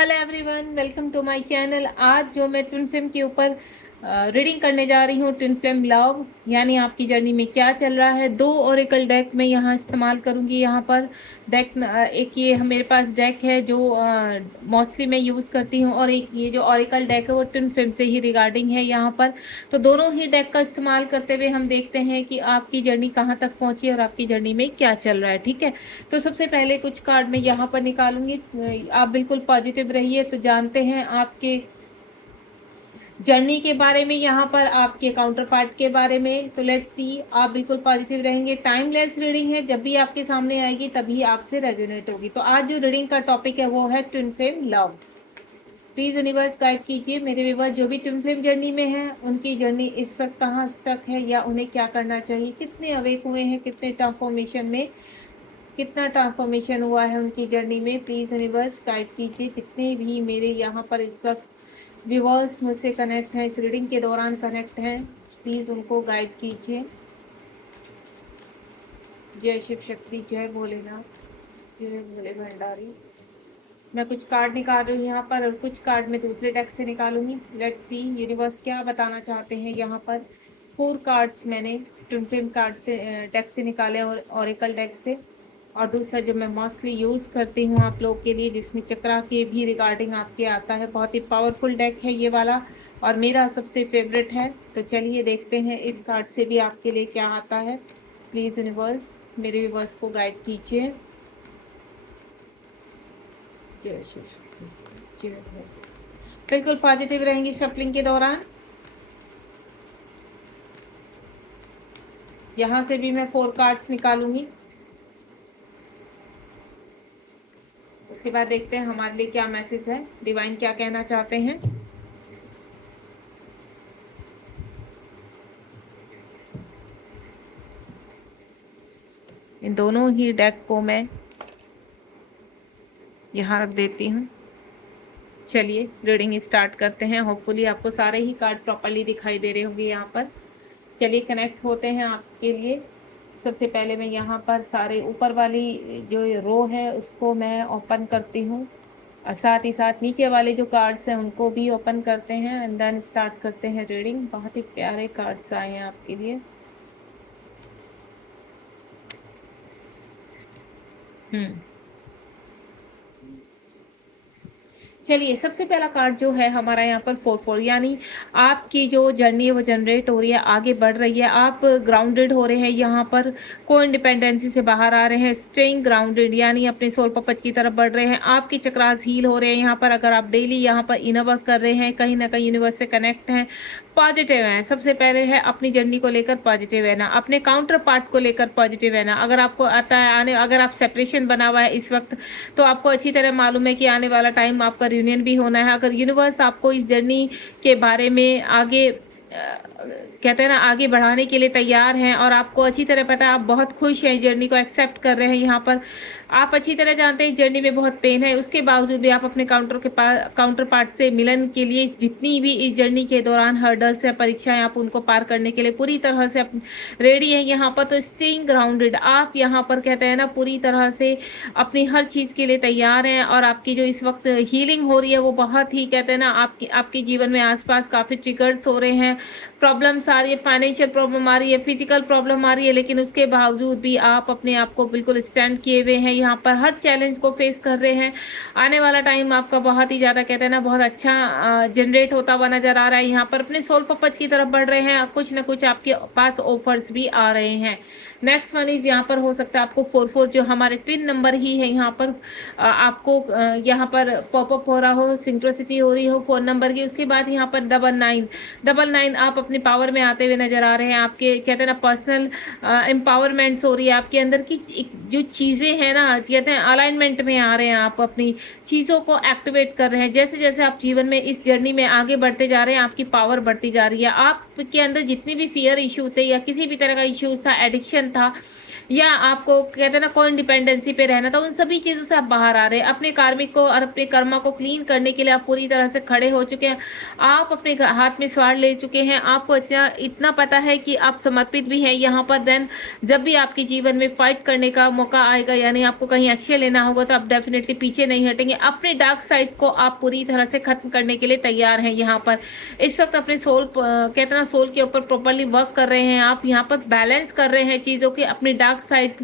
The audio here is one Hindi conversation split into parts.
Hello everyone, welcome to my channel. आज जो मैं ट्विन फ्लेम के ऊपर रीडिंग करने जा रही हूँ, ट्विन फ्लेम लव यानी आपकी जर्नी में क्या चल रहा है। दो ओरेकल डेक मैं यहाँ इस्तेमाल करूँगी। यहाँ पर डेक एक ये मेरे पास डेक है जो मोस्टली मैं यूज़ करती हूँ, और एक ये जो ओरेकल डेक है वो ट्विन फ्लेम से ही रिगार्डिंग है यहाँ पर। तो दोनों ही डेक का इस्तेमाल करते हुए हम देखते हैं कि आपकी जर्नी कहाँ तक पहुँची है और आपकी जर्नी में क्या चल रहा है। ठीक है, तो सबसे पहले कुछ कार्ड मैं यहाँ पर निकालूंगी। आप बिल्कुल पॉजिटिव रहिए। तो जानते हैं आपके जर्नी के बारे में, यहाँ पर आपके काउंटर पार्ट के बारे में। तो लेट्स सी, आप बिल्कुल पॉजिटिव रहेंगे। टाइमलेस रीडिंग है, जब भी आपके सामने आएगी तभी आपसे रेजोनेट होगी। तो आज जो रीडिंग का टॉपिक है वो है twin flame love. Please universe guide कीजिए मेरे व्यूअर जो भी ट्विन फ्लेम जर्नी में है, उनकी जर्नी इस वक्त कहाँ तक है या उन्हें क्या करना चाहिए, कितने अवेक हुए हैं, कितने ट्रांसफॉर्मेशन में, कितना ट्रांसफॉर्मेशन हुआ है उनकी जर्नी में। प्लीज़ यूनिवर्स गाइड कीजिए। जितने भी मेरे यहाँ पर इस वक्त व्यूअर्स मुझसे कनेक्ट हैं, इस रीडिंग के दौरान कनेक्ट हैं, प्लीज़ उनको गाइड कीजिए। जय शिव शक्ति, जय भोलेनाथ, जय भोले भंडारी। मैं कुछ कार्ड निकाल रही हूँ यहाँ पर, और कुछ कार्ड मैं दूसरे डेक से निकालूंगी। लेट्स सी यूनिवर्स क्या बताना चाहते हैं यहाँ पर। 4 कार्ड्स मैंने ट्विन फ्लेम कार्ड से डेक से निकाले, और ओरेकल डेक से। और दूसरा जो मैं मोस्टली यूज़ करती हूँ आप लोग के लिए, जिसमें चक्रा के भी रिगार्डिंग आपके आता है। बहुत ही पावरफुल डेक है ये वाला, और मेरा सबसे फेवरेट है। तो चलिए देखते हैं इस कार्ड से भी आपके लिए क्या आता है। प्लीज़ यूनिवर्स मेरे व्यूअर्स को गाइड कीजिए। जय श्री जय। बिल्कुल पॉजिटिव रहेंगी शफलिंग के दौरान। यहाँ से भी मैं 4 कार्ड्स निकालूंगी। उसके बाद देखते हैं हमारे लिए क्या मैसेज है, डिवाइन क्या कहना चाहते हैं। इन दोनों ही डेक को मैं यहाँ रख देती हूँ। चलिए रीडिंग स्टार्ट करते हैं। होपफुली आपको सारे ही कार्ड प्रॉपरली दिखाई दे रहे होंगे यहाँ पर। चलिए कनेक्ट होते हैं आपके लिए। सबसे पहले मैं यहाँ पर सारे ऊपर वाली जो रो है उसको मैं ओपन करती हूँ, और साथ ही साथ नीचे वाले जो कार्ड्स हैं उनको भी ओपन करते हैं, एंड देन स्टार्ट करते हैं रीडिंग। बहुत ही प्यारे कार्ड्स आए हैं आपके लिए। चलिए सबसे पहला कार्ड जो है हमारा यहाँ पर 4-4, यानी आपकी जो जर्नी है वो जनरेट हो रही है, आगे बढ़ रही है। आप ग्राउंडेड हो रहे हैं यहाँ पर, को इंडिपेंडेंसी से बाहर आ रहे हैं, स्टेइंग ग्राउंडेड यानी अपने सोल पर्पज की तरफ बढ़ रहे हैं। आपके चक्रास हील हो रहे हैं यहाँ पर। अगर आप डेली यहाँ पर इनर वर्क कर रहे हैं, कहीं ना कहीं यूनिवर्स से कनेक्ट हैं, पॉजिटिव है। सबसे पहले है अपनी जर्नी को लेकर पॉजिटिव है ना, अपने काउंटर पार्ट को लेकर पॉजिटिव है ना। अगर आपको आता है अगर आप सेपरेशन बना हुआ है इस वक्त, तो आपको अच्छी तरह मालूम है कि आने वाला टाइम आपका रियूनियन भी होना है। अगर यूनिवर्स आपको इस जर्नी के बारे में आगे कहते हैं ना आगे बढ़ाने के लिए तैयार हैं, और आपको अच्छी तरह पता है, आप बहुत खुश हैं, जर्नी को एक्सेप्ट कर रहे हैं यहाँ पर। आप अच्छी तरह जानते हैं जर्नी में बहुत पेन है, उसके बावजूद भी आप अपने काउंटर पार्ट से मिलन के लिए जितनी भी इस जर्नी के दौरान हर्डल्स या परीक्षाएं, आप उनको पार करने के लिए पूरी तरह से रेडी है यहाँ पर। तो स्टेइंग ग्राउंडेड, आप यहाँ पर कहते हैं ना पूरी तरह से अपनी हर चीज़ के लिए तैयार हैं। और आपकी जो इस वक्त हीलिंग हो रही है वो बहुत ही कहते हैं ना आपके जीवन में आसपास काफ़ी ट्रिगर्स हो रहे हैं, प्रॉब्लम्स आ रही है, फाइनेंशियल प्रॉब्लम आ रही है, फिजिकल प्रॉब्लम आ रही है, लेकिन उसके बावजूद भी आप अपने आप को बिल्कुल स्टैंड किए हुए हैं यहाँ पर, हर चैलेंज को फेस कर रहे हैं। आने वाला टाइम आपका बहुत ही ज़्यादा कहते हैं ना बहुत अच्छा जनरेट होता हुआ नजर आ रहा है। यहाँ पर अपने सोल पर्पज की तरफ बढ़ रहे हैं, कुछ ना कुछ आपके पास ऑफर्स भी आ रहे हैं। नेक्स्ट वन इज यहाँ पर हो सकता है आपको 4-4 जो हमारे ट्विन नंबर ही है यहाँ पर, आपको यहाँ पर पॉपअप हो रहा हो, सिंक्रोसिटी हो रही हो 4 नंबर की। उसके बाद यहाँ पर 99 आप अपने पावर में आते हुए नजर आ रहे हैं। आपके कहते हैं ना पर्सनल एम्पावरमेंट्स हो रही है आपके अंदर की जो चीज़ें हैं ना, कहते हैं अलाइनमेंट में आ रहे हैं, आप अपनी चीज़ों को एक्टिवेट कर रहे हैं। जैसे जैसे आप जीवन में इस जर्नी में आगे बढ़ते जा रहे हैं, आपकी पावर बढ़ती जा रही है। आपके अंदर जितनी भी फियर इशू थे या किसी भी तरह का इश्यूज था, एडिक्शन था, या आपको कहते हैं ना कोई इंडिपेंडेंसी पे रहना था, उन सभी चीजों से आप बाहर आ रहे हैं। अपने कार्मिक को और अपने कर्मा को क्लीन करने के लिए आप पूरी तरह से खड़े हो चुके हैं। आप अपने हाथ में स्वार ले चुके हैं। आपको अच्छा इतना पता है कि आप समर्पित भी हैं यहाँ पर। देन जब भी आपके जीवन में फाइट करने का मौका आएगा, यानी आपको कहीं एक्शन लेना होगा, तो आप डेफिनेटली पीछे नहीं हटेंगे। अपने डार्क साइड को आप पूरी तरह से खत्म करने के लिए तैयार हैं यहाँ पर। इस वक्त अपने सोल कहते हैं ना सोल के ऊपर प्रॉपरली वर्क कर रहे हैं आप। यहाँ पर बैलेंस कर रहे हैं चीज़ों के। अपनी डार्क साइड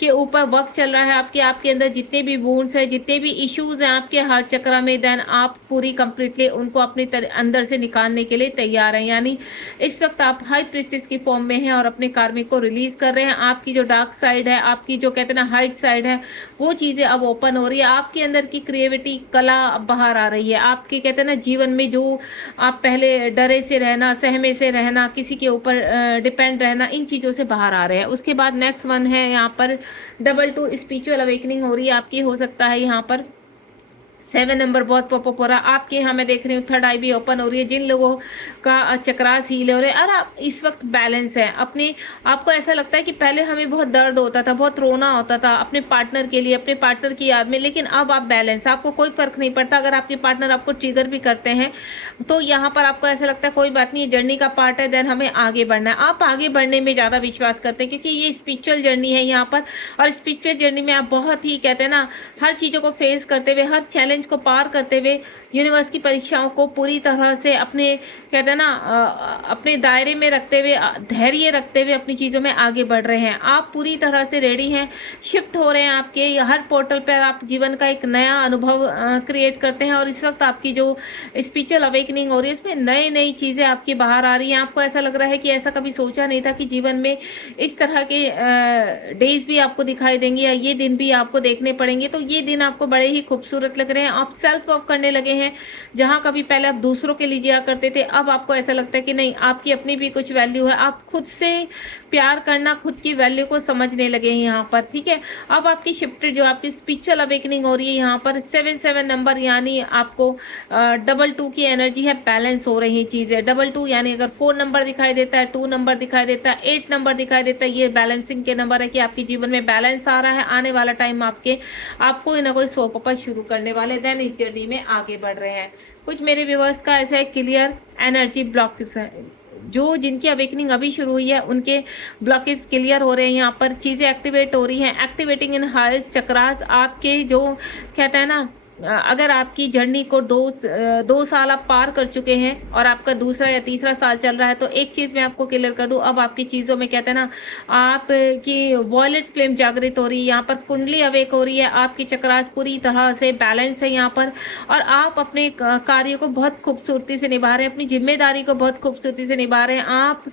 के ऊपर वर्क चल रहा है आपके। आपके अंदर जितने भी वुंड्स हैं, जितने भी इश्यूज हैं आपके हार्ट चक्र में, देन आप पूरी कंप्लीटली उनको अपने अंदर से निकालने के लिए तैयार हैं। यानी इस वक्त आप हाई प्रीस्टेस की फॉर्म में हैं और अपने कार्मिक को रिलीज कर रहे हैं। आपकी जो डार्क साइड है, आपकी जो कहते हैं ना हाइट साइड है, वो चीज़ें अब ओपन हो रही है। आपके अंदर की क्रिएटिविटी कला अब बाहर आ रही है। आपके कहते हैं ना जीवन में जो आप पहले डरे से रहना, सहमे से रहना, किसी के ऊपर डिपेंड रहना, इन चीज़ों से बाहर आ रहे हैं। उसके बाद नेक्स्ट वन है यहाँ पर डबल 2 स्पिरिचुअल अवेकनिंग हो रही है आपकी। हो सकता है यहाँ पर 7 नंबर बहुत पॉपअप हो रहा है आपके यहाँ। मैं देख रही हूँ थर्ड आई भी ओपन हो रही है। जिन लोगों का चक्रास हील हो रहे हैं और आप इस वक्त बैलेंस है अपने। आपको ऐसा लगता है कि पहले हमें बहुत दर्द होता था, बहुत रोना होता था अपने पार्टनर के लिए, अपने पार्टनर की याद में, लेकिन अब आप बैलेंस, आपको कोई फर्क नहीं पड़ता अगर आपके पार्टनर आपको ट्रिगर भी करते हैं। तो यहाँ पर आपको ऐसा लगता है कोई बात नहीं, ये जर्नी का पार्ट है, देन हमें आगे बढ़ना है। आप आगे बढ़ने में ज़्यादा विश्वास करते हैं क्योंकि ये स्पिरिचुअल जर्नी है यहाँ पर। और स्पिरिचुअल जर्नी में आप बहुत ही कहते हैं ना हर चीज़ों को फेस करते हुए, हर चैलेंज को पार करते हुए, यूनिवर्स की परीक्षाओं को पूरी तरह से अपने कहते हैं ना अपने दायरे में रखते हुए, धैर्य रखते हुए अपनी चीज़ों में आगे बढ़ रहे हैं। आप पूरी तरह से रेडी हैं, शिफ्ट हो रहे हैं। आपके हर पोर्टल पर आप जीवन का एक नया अनुभव क्रिएट करते हैं। और इस वक्त आपकी जो स्पिरिचुअल अवेकनिंग हो रही है उसमें नई नई चीज़ें आपकी बाहर आ रही हैं। आपको ऐसा लग रहा है कि ऐसा कभी सोचा नहीं था कि जीवन में इस तरह के डेज भी आपको दिखाई देंगे या ये दिन भी आपको देखने पड़ेंगे। तो ये दिन आपको बड़े ही खूबसूरत लग रहे हैं। आप सेल्फ लव करने लगे हैं। जहां कभी पहले आप दूसरों के लिए जिया करते थे, अब आपको ऐसा लगता है कि नहीं, आपकी अपनी भी कुछ वैल्यू है। आप खुद से प्यार करना, खुद की वैल्यू को समझने लगे हैं यहाँ पर। ठीक है, अब आपकी शिफ्टेड जो आपकी स्पिरिचुअल अवेकनिंग हो रही है यहाँ पर 7 नंबर, यानी आपको डबल 2 की एनर्जी है। बैलेंस हो रही चीजें। डबल 2 यानी अगर 4 नंबर दिखाई देता है, 2 नंबर दिखाई देता है, 8 नंबर दिखाई देता है, ये बैलेंसिंग के नंबर है कि आपके जीवन में बैलेंस आ रहा है। आने वाला टाइम आप कोई ना कोई सोप अपर शुरू करने वाले, देन इस जर्नी में आगे बढ़ रहे हैं। कुछ मेरे व्यूअर्स का ऐसा है क्लियर एनर्जी ब्लॉकेज है, जो जिनकी अवेकनिंग अभी शुरू हुई है उनके ब्लॉकेज क्लियर हो रहे हैं। यहाँ पर चीज़ें एक्टिवेट हो रही हैं। एक्टिवेटिंग इन हाईएस्ट चक्रास आपके जो कहते हैं ना अगर आपकी जर्नी को दो साल आप पार कर चुके हैं और आपका दूसरा या तीसरा साल चल रहा है, तो एक चीज़ मैं आपको क्लियर कर दूं, अब आपकी चीज़ों में कहते हैं ना आपकी वॉयलेट फ्लेम जागृत हो रही है। यहाँ पर कुंडली अवेक हो रही है। आपकी चक्रास पूरी तरह से बैलेंस है यहाँ पर। और आप अपने कार्य को बहुत खूबसूरती से निभा रहे हैं, अपनी जिम्मेदारी को बहुत खूबसूरती से निभा रहे हैं। आप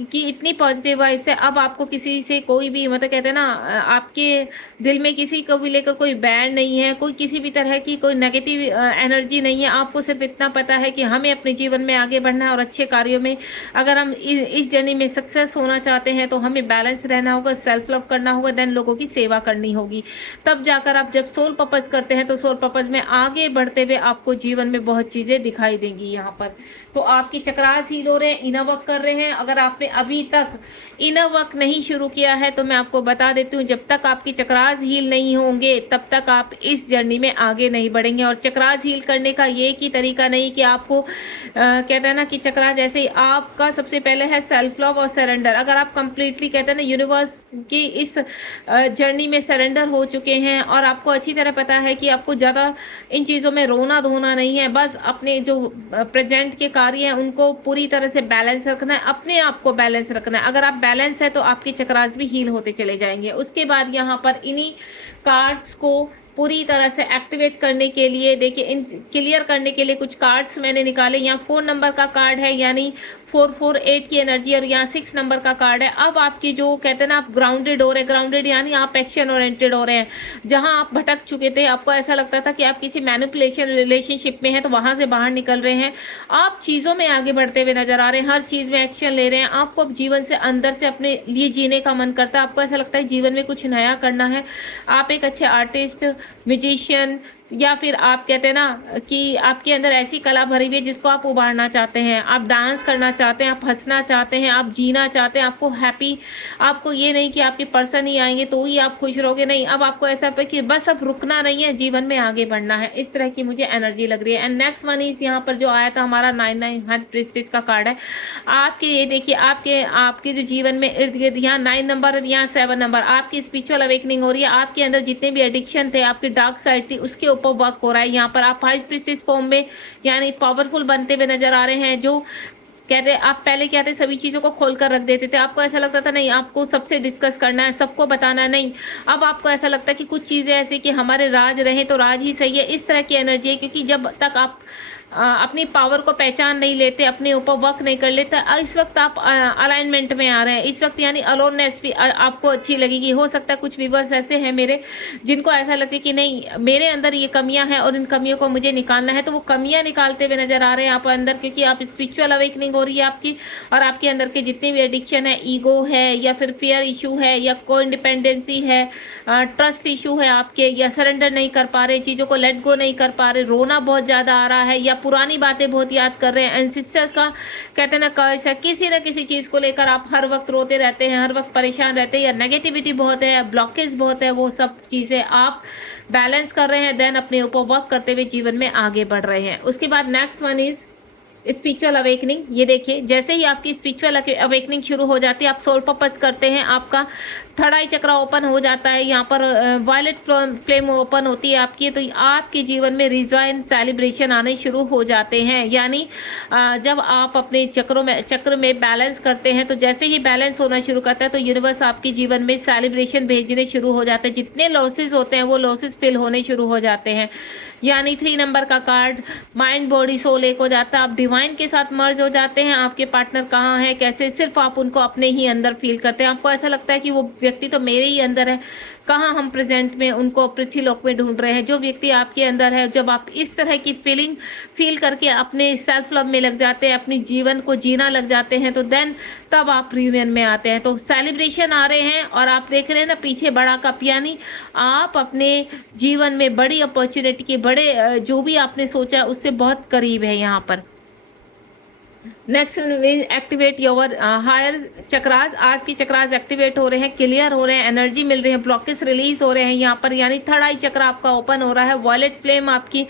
की इतनी पॉजिटिव वाइब्स है। अब आपको किसी से कोई भी मतलब कहते हैं ना आपके दिल में किसी को भी लेकर कोई बैर नहीं है, कोई किसी भी तरह की कोई नेगेटिव एनर्जी नहीं है। आपको सिर्फ इतना पता है कि हमें अपने जीवन में आगे बढ़ना है और अच्छे कार्यों में अगर हम इस जर्नी में सक्सेस होना चाहते हैं तो हमें बैलेंस रहना होगा, सेल्फ लव करना होगा, देन लोगों की सेवा करनी होगी। तब जाकर आप जब सोल पर्पस करते हैं तो सोल पर्पस में आगे बढ़ते हुए आपको जीवन में बहुत चीज़ें दिखाई देंगी यहाँ पर। तो आपकी चक्रास हील हो रहे हैं, इनर वर्क कर रहे हैं। अगर आपने अभी तक इनर वर्क नहीं शुरू किया है तो मैं आपको बता देती हूँ, जब तक आपकी चक्रास हील नहीं होंगे तब तक आप इस जर्नी में आगे नहीं बढ़ेंगे। और चक्रास हील करने का ये की तरीका नहीं कि आपको कहते हैं ना कि चक्रास जैसे ही आपका सबसे पहले है सेल्फ लव और सरेंडर। अगर आप कंप्लीटली कहते हैं ना यूनिवर्स की इस जर्नी में सरेंडर हो चुके हैं और आपको अच्छी तरह पता है कि आपको ज़्यादा इन चीज़ों में रोना धोना नहीं है, बस अपने जो प्रेजेंट के कार्य हैं उनको पूरी तरह से बैलेंस रखना है, अपने आप को बैलेंस रखना है। अगर आप बैलेंस है तो आपके चक्रास भी हील होते चले जाएंगे। उसके बाद यहाँ पर इन्हीं कार्ड्स को पूरी तरह से एक्टिवेट करने के लिए देखिए, इन क्लियर करने के लिए कुछ कार्ड्स मैंने निकाले। यहाँ 4 नंबर का कार्ड है यानी 448 की एनर्जी, और यहाँ 6 नंबर का कार्ड है। अब आपकी जो कहते हैं ना आप ग्राउंडेड हो रहे हैं, ग्राउंडेड यानी आप एक्शन ओरिएंटेड हो रहे हैं। जहां आप भटक चुके थे, आपको ऐसा लगता था कि आप किसी मैनिपुलेशन रिलेशनशिप में हैं, तो वहां से बाहर निकल रहे हैं। आप चीज़ों में आगे बढ़ते हुए नजर आ रहे हैं, हर चीज़ में एक्शन ले रहे हैं। आपको अब जीवन से अंदर से अपने लिए जीने का मन करता है। आपको ऐसा लगता है जीवन में कुछ नया करना है। आप एक अच्छे आर्टिस्ट, म्यूजिशियन, या फिर आप कहते हैं ना कि आपके अंदर ऐसी कला भरी हुई है जिसको आप उभारना चाहते हैं, आप डांस करना चाहते हैं, आप हंसना चाहते हैं, आप जीना चाहते हैं, आपको हैप्पी, आपको ये नहीं कि आपके पर्सन ही आएंगे तो ही आप खुश रहोगे, नहीं, अब आपको ऐसा पे कि बस अब रुकना नहीं है, जीवन में आगे बढ़ना है। इस तरह की मुझे एनर्जी लग रही है। एंड नेक्स्ट वन इज यहाँ पर जो आया था हमारा 99 हार्ट प्रेस्टेज का कार्ड है। आपके ये देखिए, आपके आपके जो जीवन में इर्द गिर्द यहाँ 9 नंबर और यहाँ 7 नंबर, आपकी स्पिरिचुअल अवेकनिंग हो रही है। आपके अंदर जितने भी एडिक्शन थे, आपकी डार्क साइड थी, उसके ऊपर वर्क हो रहा है। यहाँ पर आप हाई प्रीस्टेज फॉर्म में यानी पावरफुल बनते हुए नजर आ रहे हैं। जो कहते आप पहले क्या थे, सभी चीजों को खोलकर रख देते थे, आपको ऐसा लगता था नहीं आपको सबसे डिस्कस करना है, सबको बताना नहीं। अब आपको ऐसा लगता है कि कुछ चीजें ऐसी कि हमारे राज रहे तो राज ही सही है। इस तरह की एनर्जी है, क्योंकि जब तक आप अपनी पावर को पहचान नहीं लेते, अपने ऊपर वर्क नहीं कर लेते, इस वक्त आप अलाइनमेंट में आ रहे हैं। इस वक्त यानी अलोननेस भी आपको अच्छी लगेगी। हो सकता है कुछ व्यूअर्स ऐसे हैं मेरे जिनको ऐसा लगता है कि नहीं मेरे अंदर ये कमियां हैं और इन कमियों को मुझे निकालना है, तो वो कमियां निकालते हुए नजर आ रहे हैं आप अंदर, क्योंकि आप स्पिरिचुअल अवेकनिंग हो रही है आपकी। और आपके अंदर के जितने भी एडिक्शन है, ईगो है या फिर फियर इशू है या को इंडिपेंडेंसी है, ट्रस्ट इशू है आपके, या सरेंडर नहीं कर पा रहे, चीज़ों को लेट गो नहीं कर पा रहे, रोना बहुत ज़्यादा आ रहा है, या पुरानी बातें बहुत याद कर रहे हैं, एंसेस्टर का कहते हैं ना कर्ज है, किसी न किसी चीज़ को लेकर आप हर वक्त रोते रहते हैं, हर वक्त परेशान रहते हैं, या नेगेटिविटी बहुत है, ब्लॉकेज बहुत है, वो सब चीज़ें आप बैलेंस कर रहे हैं। देन अपने ऊपर वर्क करते हुए जीवन में आगे बढ़ रहे हैं। उसके बाद next one is spiritual awakening. ये देखिए, जैसे ही आपकी स्पिरिचुअल अवेकनिंग शुरू हो जाती है, आप सोल पर्पस करते हैं, आपका थर्ड आई चक्र ओपन हो जाता है, यहाँ पर वायलेट फ्लेम ओपन होती है आपकी, तो आपके जीवन में रिजॉय सेलिब्रेशन आने शुरू हो जाते हैं। यानी जब आप अपने चक्र में बैलेंस करते हैं, तो जैसे ही बैलेंस होना शुरू करता है तो यूनिवर्स आपके जीवन में सेलिब्रेशन भेजने शुरू हो जाते हैं। जितने लॉसेस होते हैं वो लॉसेस फिल होने शुरू हो जाते हैं। यानी 3 नंबर का कार्ड माइंड बॉडी सोल एक हो जाता है, आप डिवाइन के साथ मर्ज हो जाते हैं। आपके पार्टनर कहाँ है, कैसे, सिर्फ आप उनको अपने ही अंदर फील करते हैं। आपको ऐसा लगता है कि वो व्यक्ति तो मेरे ही अंदर है, कहाँ हम प्रेजेंट में उनको पृथ्वीलोक में ढूंढ रहे हैं। जो व्यक्ति आपके अंदर है, जब आप इस तरह की फीलिंग फील करके अपने सेल्फ लव में लग जाते हैं, अपने जीवन को जीना लग जाते हैं, तो देन तब आप रियूनियन में आते हैं। तो सेलिब्रेशन आ रहे हैं और आप देख रहे हैं ना पीछे बड़ा कप, यानी आप अपने जीवन में बड़ी अपॉर्चुनिटी के बड़े जो भी आपने सोचा उससे बहुत करीब है यहाँ पर। Next activate your higher chakras. आपकी चक्रास एक्टिवेट हो रहे हैं, क्लियर हो रहे हैं, एनर्जी मिल रही है, ब्लॉकेज रिलीज हो रहे हैं यहाँ पर। यानी थर्ड आई चक्र आपका ओपन हो रहा है, वॉलेट फ्लेम आपकी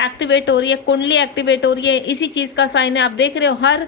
एक्टिवेट हो रही है, कुंडली एक्टिवेट हो रही है। इसी चीज़ का साइन है, आप देख रहे हो हर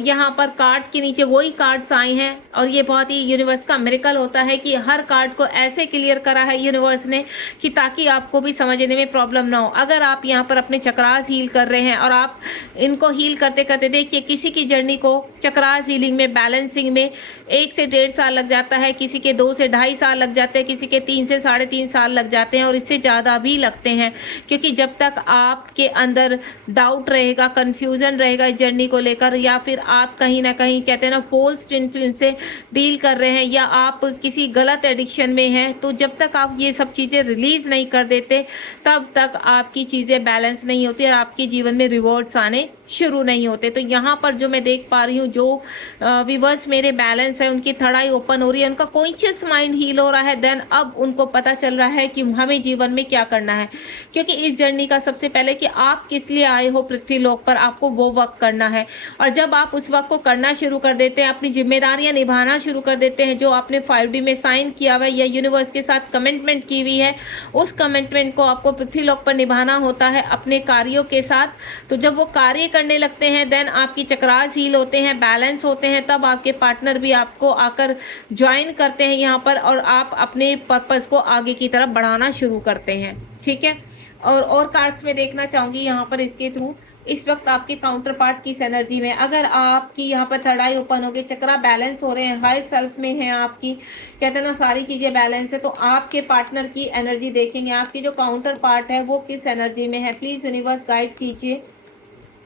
यहाँ पर कार्ड के नीचे वही कार्ड्स आए हैं। और ये बहुत ही यूनिवर्स का मिरेकल होता है कि हर कार्ड को ऐसे क्लियर करा है यूनिवर्स ने कि ताकि आपको भी समझने में प्रॉब्लम ना हो। अगर आप यहाँ पर अपने चक्रास हील कर रहे हैं और आप इनको हील करते करते देखिए, किसी की जर्नी को चक्रास हीलिंग में, बैलेंसिंग में 1 से 1.5 साल लग जाता है, किसी के 2 से 2.5 साल लग जाते हैं, किसी के 3 से 3.5 साल लग जाते हैं, और इससे ज़्यादा भी लगते हैं। क्योंकि जब तक आपके अंदर डाउट रहेगा, कंफ्यूजन रहेगा इस जर्नी को लेकर, या फिर आप कहीं ना कहीं कहते हैं ना फॉल्स ट्विन फिल्म से डील कर रहे हैं, या आप किसी गलत एडिक्शन में हैं, तो जब तक आप ये सब चीज़ें रिलीज नहीं कर देते तब तक आपकी चीज़ें बैलेंस नहीं होती और आपके जीवन में रिवॉर्ड्स आने शुरू नहीं होते। तो यहाँ पर जो मैं देख पा रही हूँ, जो व्यूअर्स मेरे बैलेंस है, उनकी थर्ड आई ओपन हो रही है, उनका कॉन्शियस माइंड हील हो रहा है। देन अब उनको पता चल रहा है कि हमें जीवन में क्या करना है। क्योंकि इस जर्नी का सबसे पहले कि आप किस लिए आए हो पृथ्वी लोक पर, आपको वो वर्क करना है। और जब आप उस वर्क को करना शुरू कर देते हैं, अपनी जिम्मेदारियां निभाना शुरू कर देते हैं, जो आपने 5D में साइन किया हुआ है या यूनिवर्स के साथ कमिटमेंट की हुई है, उस कमिटमेंट को आपको पृथ्वी लोक पर निभाना होता है अपने कार्यों के साथ। तो जब वो कार्य करने लगते हैं, देन आपकी चक्रास हील होते हैं, बैलेंस होते हैं, तब आपके पार्टनर भी आपको आकर ज्वाइन करते हैं यहाँ पर, और आप अपने पर्पस को आगे की तरफ बढ़ाना शुरू करते हैं। ठीक है, और कार्ड्स में देखना चाहूंगी यहाँ पर इसके थ्रू इस वक्त आपके काउंटर पार्ट की एनर्जी में, अगर आपकी यहाँ पर थर्ड आई ओपन हो गई, चक्रा बैलेंस हो रहे हैं, हाई सेल्फ में है आपकी, कहते हैं ना सारी चीज़ें बैलेंस है, तो आपके पार्टनर की एनर्जी देखेंगे, आपकी जो काउंटर पार्ट है वो किस एनर्जी में है। प्लीज़ यूनिवर्स गाइड कीजिए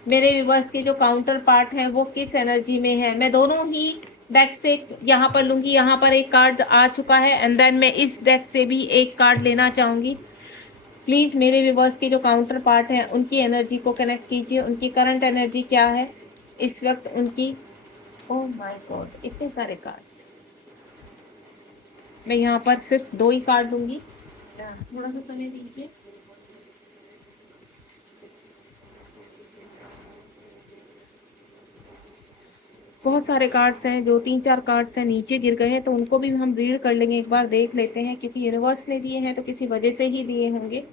मेरे व्यूवर्स के जो काउंटर पार्ट है वो किस एनर्जी में है। मैं दोनों ही डेक से यहाँ पर लूँगी, यहाँ पर एक कार्ड आ चुका है, एंड देन मैं इस डेक से भी एक कार्ड लेना चाहूँगी। प्लीज़ मेरे व्यूवर्स के जो काउंटर पार्ट हैं उनकी एनर्जी को कनेक्ट कीजिए, उनकी करंट एनर्जी क्या है इस वक्त उनकी। ओह माय गॉड, इतने सारे कार्ड्स। मैं यहाँ पर सिर्फ 2 ही कार्ड लूँगी, थोड़ा सा समय दीजिए। बहुत सारे कार्ड्स हैं, जो 3-4 कार्ड्स हैं नीचे गिर गए हैं, तो उनको भी हम रीड कर लेंगे, एक बार देख लेते हैं, क्योंकि यूनिवर्स ने दिए हैं तो किसी वजह से ही दिए होंगे।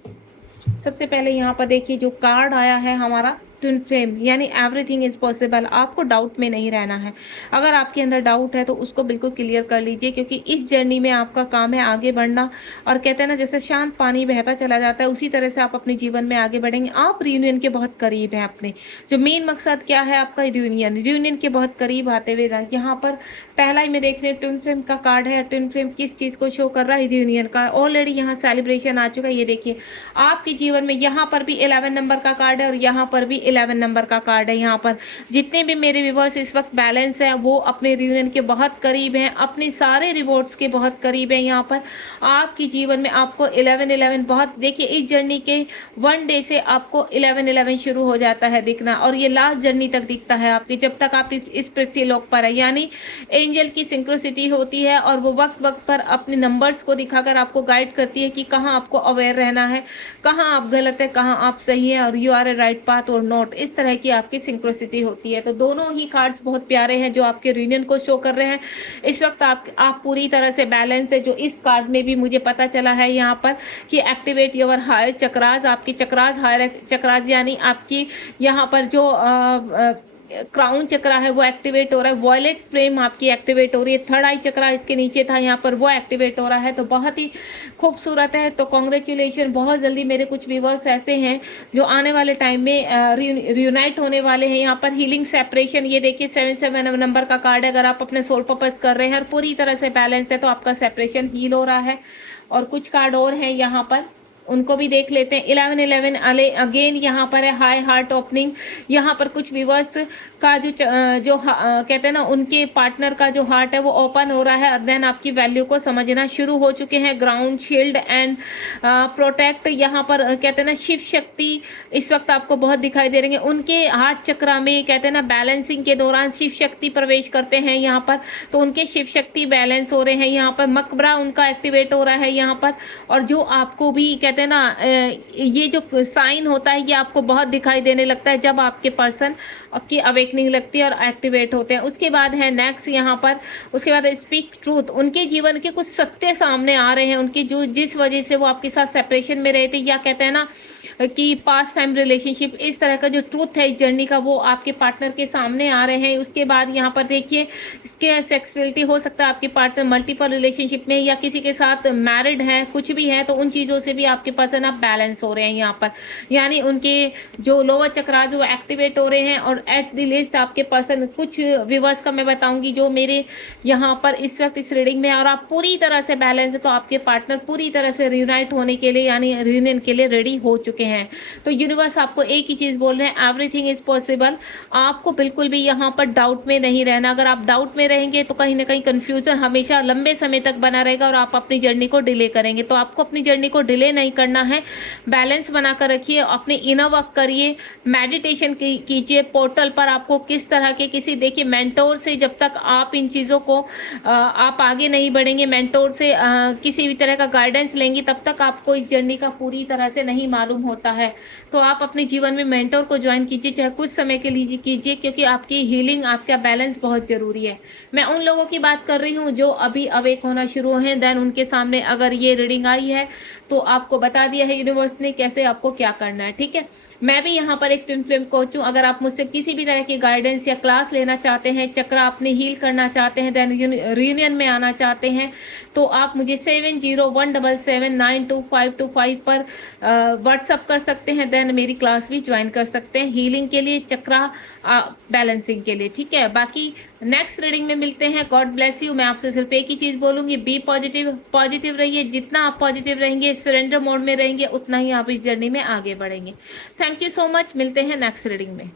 सबसे पहले यहाँ पर देखिए जो कार्ड आया है हमारा ट्विन फ्लेम, यानी एवरीथिंग इज पॉसिबल। आपको डाउट में नहीं रहना है। अगर आपके अंदर डाउट है तो उसको बिल्कुल क्लियर कर लीजिए, क्योंकि इस जर्नी में आपका काम है आगे बढ़ना। और कहते हैं ना, जैसे शांत पानी बहता चला जाता है, उसी तरह से आप अपने जीवन में आगे बढ़ेंगे। आप रियूनियन के बहुत करीब हैं अपने। जो मेन मकसद क्या है आपका, रियूनियन के बहुत करीब आते हुए यहाँ पर पहला ही में देख रहे हैं ट्विन फ्लेम का कार्ड है। ट्विन फ्लेम किस चीज़ को शो कर रहा है, रियूनियन का। ऑलरेडी यहाँ सेलिब्रेशन आ चुका है। ये देखिए आपके जीवन में यहाँ पर भी 11 नंबर का कार्ड है और यहाँ पर भी 11 नंबर का कार्ड है। यहाँ पर जितने भी मेरे व्यूअर्स इस वक्त बैलेंस हैं वो अपने रियूनियन के बहुत करीब हैं, अपने सारे रिवॉर्ड्स के बहुत करीब हैं। यहाँ पर आपके जीवन में आपको 11-11 बहुत, देखिए इस जर्नी के 1 डे से आपको 11-11 शुरू हो जाता है दिखना, और ये लास्ट जर्नी तक दिखता है आपकी, जब तक आप इस पृथ्वी लोक पर है। यानी एंजल की सिंक्रोसिटी होती है और वो वक्त वक्त पर अपने नंबर्स को दिखाकर आपको गाइड करती है कि कहाँ आपको अवेयर रहना है, कहाँ आप गलत है, कहाँ आप सही है, और you are a right path और नॉट। इस तरह की आपकी सिंक्रोसिटी होती है। तो दोनों ही कार्ड्स बहुत प्यारे हैं जो आपके यूनियन को शो कर रहे हैं। इस वक्त आप पूरी तरह से बैलेंस है, जो इस कार्ड में भी मुझे पता चला है यहाँ पर कि एक्टिवेट योर हायर चक्रास। आपकी चक्रास, हायर चक्रास यानी आपकी यहाँ पर जो क्राउन चक्रा है वो एक्टिवेट हो रहा है। वॉयलेट फ्लेम आपकी एक्टिवेट हो रही है। थर्ड आई चक्रा इसके नीचे था, यहाँ पर वो एक्टिवेट हो रहा है। तो बहुत ही खूबसूरत है। तो कॉन्ग्रेचुलेशन, बहुत जल्दी मेरे कुछ व्यूवर्स ऐसे हैं जो आने वाले टाइम में रियूनाइट होने वाले हैं। यहाँ पर हीलिंग सेपरेशन, ये देखिए 7 नंबर का कार्ड है। अगर आप अपने सोल पर्पस कर रहे हैं और पूरी तरह से बैलेंस है तो आपका सेपरेशन हील हो रहा है। और कुछ कार्ड और हैं यहाँ पर, उनको भी देख लेते हैं। 11-11 अगेन यहाँ पर है हाई हार्ट ओपनिंग। यहाँ पर कुछ व्यूवर्स का जो कहते हैं ना, उनके पार्टनर का जो हार्ट है वो ओपन हो रहा है। देन आपकी वैल्यू को समझना शुरू हो चुके हैं। ग्राउंड, शील्ड एंड प्रोटेक्ट, यहाँ पर कहते हैं ना शिव शक्ति इस वक्त आपको बहुत दिखाई दे रही है। उनके हार्ट चक्रा में कहते हैं ना बैलेंसिंग के दौरान शिव शक्ति प्रवेश करते हैं यहाँ पर, तो उनके शिव शक्ति बैलेंस हो रहे हैं। यहाँ पर मकबरा उनका एक्टिवेट हो रहा है यहाँ पर। और जो आपको भी कहते हैं ना ये जो साइन होता है ये आपको बहुत दिखाई देने लगता है जब आपके पर्सन आपकी अवेकनिंग लगती है और एक्टिवेट होते हैं। उसके बाद है नेक्स्ट यहाँ पर, उसके बाद स्पीक ट्रूथ। उनके जीवन के कुछ सत्य सामने आ रहे हैं, उनकी जो जिस वजह से वो आपके साथ सेपरेशन में रहे थे, या कहते हैं ना कि पास्ट टाइम रिलेशनशिप, इस तरह का जो ट्रूथ है इस जर्नी का वो आपके पार्टनर के सामने आ रहे हैं। उसके बाद यहाँ पर देखिए इसके सेक्सुअलिटी हो सकता है आपके पार्टनर मल्टीपल रिलेशनशिप में या किसी के साथ मैरिड है, कुछ भी है, तो उन चीज़ों से भी आपके पर्सन आप बैलेंस हो रहे हैं यहाँ पर। यानी उनके जो लोअर चक्रास वो एक्टिवेट हो रहे हैं। और एट द लिस्ट आपके पर्सन, कुछ व्यूवर्स का मैं बताऊंगी जो मेरे यहाँ पर इस वक्त इस रीडिंग में, और आप पूरी तरह से बैलेंस है तो आपके पार्टनर पूरी तरह से रियूनाइट होने के लिए यानी रियूनियन के लिए रेडी हो चुके हैं। तो यूनिवर्स आपको एक ही चीज़ बोल रहे हैं, एवरीथिंग इज पॉसिबल। आपको बिल्कुल भी यहाँ पर डाउट में नहीं रहना। अगर आप डाउट में रहेंगे तो कहीं ना कहीं कंफ्यूजन हमेशा लंबे समय तक बना रहेगा और आप अपनी जर्नी को डिले करेंगे। तो आपको अपनी जर्नी को डिले नहीं करना है, बैलेंस बनाकर रखिए, अपने इनर वर्क करिए, मेडिटेशन कीजिए। पोर्टल पर आपको किस तरह के किसी, देखिए मेंटोर से जब तक आप इन चीज़ों को आप आगे नहीं बढ़ेंगे, मेंटोर से किसी भी तरह का गाइडेंस लेंगी, तब तक आपको इस जर्नी का पूरी तरह से नहीं मालूम होता है। तो आप अपने जीवन में मेंटोर को ज्वाइन कीजिए, चाहे कुछ समय के लिए कीजिए, क्योंकि आपकी हीलिंग, आपका बैलेंस बहुत ज़रूरी है। मैं उन लोगों की बात कर रही हूँ जो अभी अवेक होना शुरू हैं, देन उनके सामने अगर ये रीडिंग आई है तो आपको बता दिया है यूनिवर्स ने कैसे आपको क्या करना है। ठीक है, मैं भी यहाँ पर एक ट्विन फ्लेम कोच हूँ। अगर आप मुझसे किसी भी तरह की गाइडेंस या क्लास लेना चाहते हैं, चक्रा अपने हील करना चाहते हैं, देन रियूनियन में आना चाहते हैं, तो आप मुझे 7017792525 पर व्हाट्सअप कर सकते हैं। देन मेरी क्लास भी ज्वाइन कर सकते हैं हीलिंग के लिए, चक्रा बैलेंसिंग के लिए। ठीक है, बाकी नेक्स्ट रीडिंग में मिलते हैं। God bless you. मैं आपसे सिर्फ एक ही चीज़ बोलूँगी, बी पॉजिटिव, पॉजिटिव रहिए। जितना आप पॉजिटिव रहेंगे, सरेंडर मोड में रहेंगे, उतना ही आप इस जर्नी में आगे बढ़ेंगे। Thank you so much. मिलते हैं नेक्स्ट रीडिंग में।